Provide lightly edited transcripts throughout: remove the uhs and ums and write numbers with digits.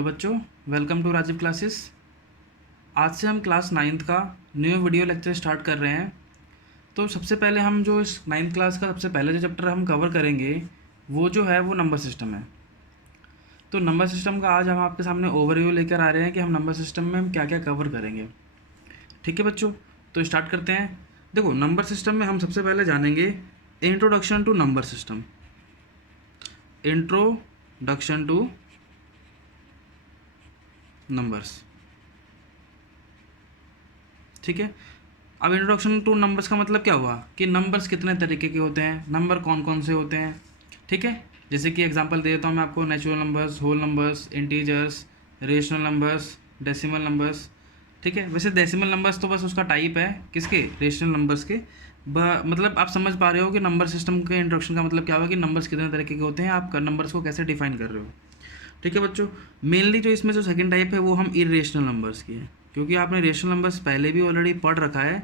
Hello बच्चों, welcome to Rajiv classes. आज से हम क्लास नाइन्थ का न्यू वीडियो लेक्चर स्टार्ट कर रहे हैं। तो सबसे पहले हम जो इस नाइन्थ क्लास का सबसे पहले जो चैप्टर हम कवर करेंगे वो जो है वो नंबर सिस्टम है। तो नंबर सिस्टम का आज हम आपके सामने ओवरव्यू लेकर आ रहे हैं कि हम नंबर सिस्टम में हम क्या क्या कवर करेंगे। ठीक है बच्चों, तो स्टार्ट करते हैं। देखो, नंबर सिस्टम में हम सबसे पहले जानेंगे introduction to number system. Introduction to numbers, ठीक है। अब इंट्रोडक्शन टू नंबर्स का मतलब क्या हुआ कि नंबर्स कितने तरीके के होते हैं, नंबर कौन कौन से होते हैं, ठीक है। जैसे कि एग्जांपल दे देता हूँ मैं आपको, natural numbers, whole numbers, integers, rational numbers, decimal numbers, ठीक है। वैसे डेसिमल नंबर्स तो बस उसका टाइप है, किसके, रेशनल नंबर्स के। मतलब आप समझ पा रहे हो कि नंबर सिस्टम के इंट्रोडक्शन का मतलब क्या हुआ कि नंबर्स कितने तरीके के होते हैं, आप नंबर्स को कैसे डिफाइन कर रहे हो। ठीक है बच्चों, मेनली जो इसमें जो सेकंड टाइप है वो हम इरेशनल नंबर्स की है, क्योंकि आपने रेशनल नंबर्स पहले भी ऑलरेडी पढ़ रखा है।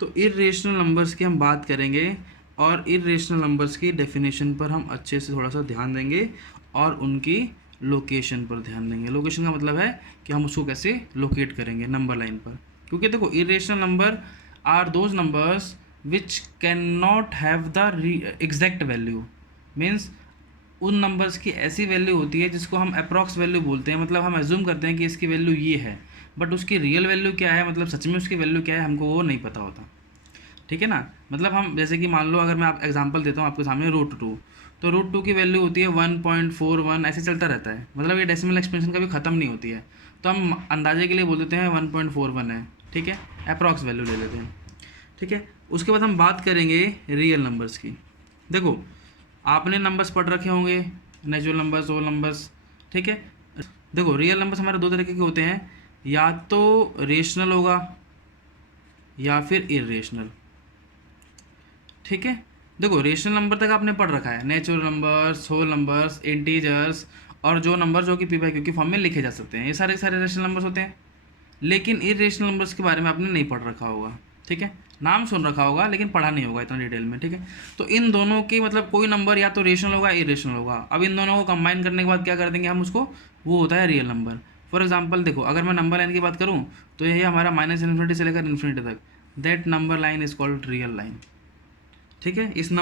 तो इरेशनल नंबर्स की हम बात करेंगे और इरेशनल नंबर्स की डेफिनेशन पर हम अच्छे से थोड़ा सा ध्यान देंगे और उनकी लोकेशन पर ध्यान देंगे। लोकेशन का मतलब है कि हम उसको कैसे लोकेट करेंगे नंबर लाइन पर। क्योंकि देखो, irrational number are those numbers which can not have the exact value. Means उन नंबर्स की ऐसी वैल्यू होती है जिसको हम अप्रॉक्स वैल्यू बोलते हैं। मतलब हम एज्यूम करते हैं कि इसकी वैल्यू ये है, बट उसकी रियल वैल्यू क्या है, मतलब सच में उसकी वैल्यू क्या है, हमको वो नहीं पता होता। ठीक है ना। मतलब हम जैसे कि मान लो, अगर मैं आप एग्जांपल देता हूँ आपके सामने, √2। तो √2 की वैल्यू होती है 1.41, ऐसे चलता रहता है। मतलब ये डेसिमल एक्सपेंशन कभी ख़त्म नहीं होती है। तो हम अंदाजे के लिए बोल देते हैं 1.41 है, ठीक है, अप्रॉक्स वैल्यू ले लेते हैं। ठीक है, उसके बाद हम बात करेंगे रियल नंबर्स की। देखो, आपने नंबर्स पढ़ रखे होंगे, नेचुरल नंबर्स, होल नंबर्स, ठीक है। देखो, रियल नंबर्स हमारे दो तरीके के होते हैं, या तो रेशनल होगा या फिर इरेशनल। ठीक है, देखो रेशनल नंबर तक आपने पढ़ रखा है, natural numbers, whole numbers, integers, और जो नंबर जो कि p/q की फॉर्म में लिखे जा सकते हैं, ये सारे सारे रेशनल नंबर्स होते हैं। लेकिन इरेशनल नंबर्स के बारे में आपने नहीं पढ़ रखा होगा, ठीक है, नाम सुन रखा होगा लेकिन पढ़ा नहीं होगा इतना डिटेल में, ठीक है। तो इन दोनों की मतलब कोई नंबर या तो रेशनल होगा, इरेशनल होगा। अब इन दोनों को कंबाइन करने के बाद क्या कर देंगे हम उसको, वो होता है रियल नंबर। फॉर एग्जाम्पल देखो, अगर मैं नंबर लाइन की बात करूँ तो ये हमारा -∞ से लेकर इन्फिनिटी तक, that number line is called real line. ठीक है, इस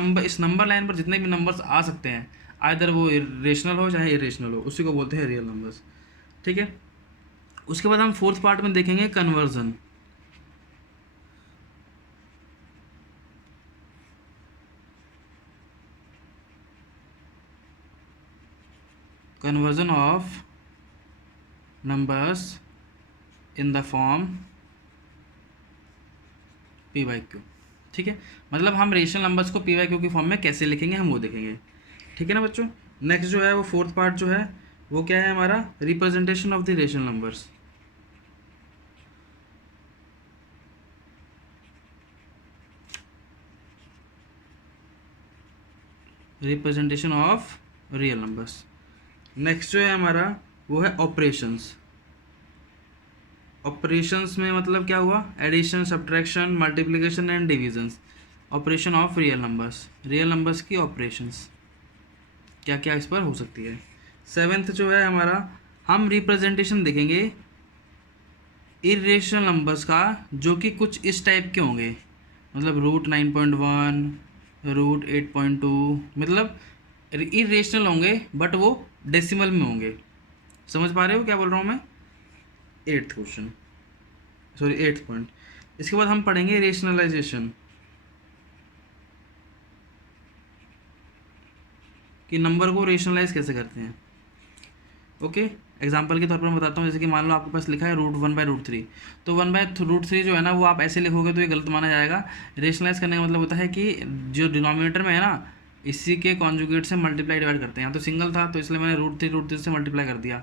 नंबर लाइन पर जितने भी नंबर्स आ सकते हैं, आइदर वो रेशनल हो चाहे इरेशनल हो, उसी को बोलते हैं रियल नंबर्स। ठीक है, उसके बाद हम फोर्थ पार्ट में देखेंगे conversion. Conversion of numbers in the form p/q। ठीक है, मतलब हम रेशनल नंबर्स को p/q की फॉर्म में कैसे लिखेंगे हम वो देखेंगे। ठीक है ना बच्चों। नेक्स्ट जो है वो फोर्थ पार्ट जो है वो क्या है हमारा, representation of the rational numbers. Representation of real numbers. Next जो है हमारा वो है ऑपरेशंस। ऑपरेशंस में मतलब क्या हुआ, addition, subtraction, multiplication and divisions. Operation of real numbers, real numbers की ऑपरेशंस क्या क्या इस पर हो सकती है। सेवेंथ जो है हमारा, हम रिप्रेजेंटेशन देखेंगे इरेशनल नंबर्स का, जो कि कुछ इस टाइप के होंगे, मतलब √9.1, √8.2, मतलब इरेशनल होंगे बट वो डेसिमल में होंगे। समझ पा रहे हो क्या बोल रहा हूँ मैं। Eighth question, sorry eighth point. इसके बाद हम पढ़ेंगे रेशनलाइजेशन, कि नंबर को रेशनलाइज कैसे करते हैं। ओके, एग्जांपल के तौर पर मैं बताता हूँ। जैसे कि मान लो आपके पास लिखा है √1/√3, तो 1/√3 जो है ना वो आप ऐसे लिखोगे तो ये गलत माना जाएगा। रेशनलाइज करने का मतलब होता है कि जो डिनोमिनेटर में है ना, इसी के कॉन्जुगेट से मल्टीप्लाई डिवाइड करते हैं। यहाँ तो सिंगल था तो इसलिए मैंने √3 से मल्टीप्लाई कर दिया,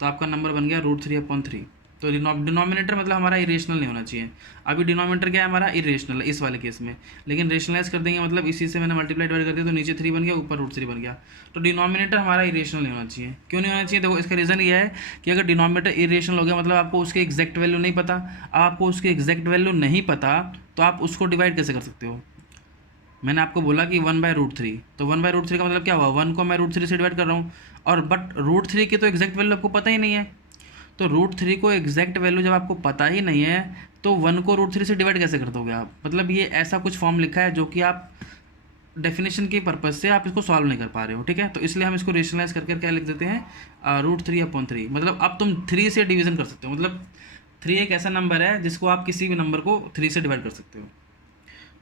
तो आपका नंबर बन गया √3/3। तो डिनोमिनेटर मतलब हमारा इरेशनल नहीं होना चाहिए। अभी डिनोमिनेटर क्या है हमारा, इरेशनल है इस वाले केस में। लेकिन रेशनलाइज कर देंगे मतलब इसी से मैंने मल्टीप्लाई डिवाइड कर दिया तो नीचे 3 बन गया, ऊपर √3 बन गया। तो डिनोमिनेटर हमारा इरेशनल नहीं होना चाहिए। क्यों नहीं होना चाहिए, देखो इसका रीज़न ये है कि अगर डिनोमिनेटर इरेशनल हो गया मतलब आपको उसकी एग्जैक्ट वैल्यू नहीं पता। अब आपको उसकी एग्जैक्ट वैल्यू नहीं पता तो आप उसको डिवाइड कैसे कर सकते हो। मैंने आपको बोला कि 1/√3, तो 1/√3 का मतलब क्या हुआ, 1 को मैं √3 से डिवाइड कर रहा हूँ, और बट √3 की तो एग्जैक्ट वैल्यू आपको पता ही नहीं है। तो √3 को एग्जैक्ट वैल्यू जब आपको पता ही नहीं है तो 1 को √3 से डिवाइड कैसे कर दोगे आप? मतलब ये ऐसा कुछ फॉर्म लिखा है जो कि आप डेफिनेशन के पर्पज़ से आप इसको सॉल्व नहीं कर पा रहे हो, ठीक है। तो इसलिए हम इसको रेशनलाइज करके क्या लिख देते हैं, √3/3। मतलब अब तुम 3 से डिवीज़न कर सकते हो, मतलब 3 एक ऐसा नंबर है जिसको आप किसी भी नंबर को 3 से डिवाइड कर सकते हो।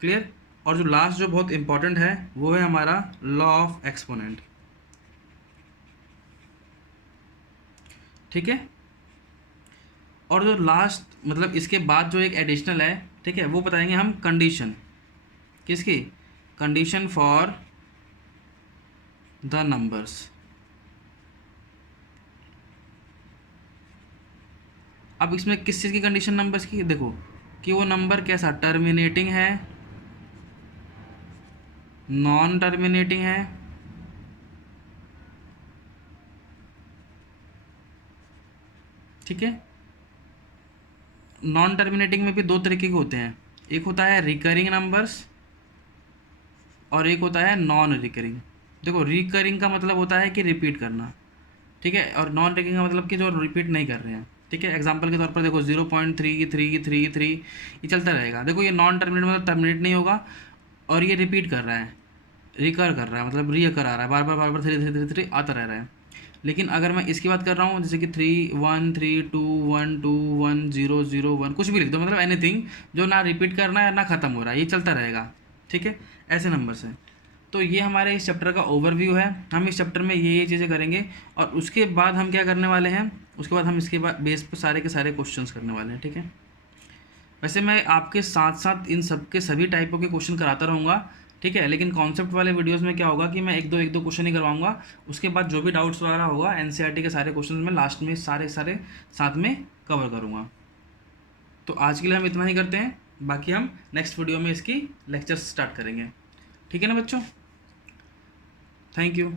क्लियर। और जो लास्ट जो बहुत इंपॉर्टेंट है वो है हमारा लॉ ऑफ एक्सपोनेंट, ठीक है। और जो लास्ट मतलब इसके बाद जो एक एडिशनल है, ठीक है, वो बताएंगे हम कंडीशन। किसकी? Condition for the numbers. अब इसमें किस चीज़ की कंडीशन नंबर्स की? देखो कि वो नंबर कैसा, टर्मिनेटिंग है, नॉन टर्मिनेटिंग है, ठीक है। नॉन टर्मिनेटिंग में भी दो तरीके के होते हैं, एक होता है रिकरिंग नंबर्स और एक होता है नॉन रिकरिंग। देखो रिकरिंग का मतलब होता है कि रिपीट करना, ठीक है, और नॉन रिकरिंग का मतलब कि जो रिपीट नहीं कर रहे हैं, ठीक है। एग्जांपल के तौर पर देखो 0.3 3 3 3 ये चलता रहेगा। देखो ये नॉन टर्मिनेट मतलब टर्मिनेट नहीं होगा और ये रिपीट कर रहा है, रिकर कर रहा है, मतलब रीअकर आ रहा है, बार बार 3 3 3 3 आता रह रहा है। लेकिन अगर मैं इसकी बात कर रहा हूँ जैसे कि 3 1 3 2 1 2 1 0 0 1 कुछ भी लिख दो, मतलब एनीथिंग जो ना रिपीट करना है ना ख़त्म हो रहा है, ये चलता रहेगा, ठीक है। ऐसे नंबर्स हैं। तो ये हमारे इस चैप्टर का ओवरव्यू है। हम इस चैप्टर में ये चीज़ें करेंगे और उसके बाद हम क्या करने वाले हैं, उसके बाद हम इसके बाद बेस पर सारे के सारे क्वेश्चंस करने वाले हैं, ठीक है। वैसे मैं आपके साथ साथ इन सब के सभी टाइपों के क्वेश्चन कराता रहूँगा, ठीक है। लेकिन कॉन्सेप्ट वाले वीडियोस में क्या होगा कि मैं एक दो क्वेश्चन ही करवाऊँगा, उसके बाद जो भी डाउट्स वगैरह होगा एनसीईआरटी के सारे क्वेश्चन मैं लास्ट में सारे साथ में कवर करूँगा। तो आज के लिए हम इतना ही करते हैं, बाकी हम नेक्स्ट वीडियो में इसकी लेक्चर्स स्टार्ट करेंगे, ठीक है ना बच्चों। Thank you.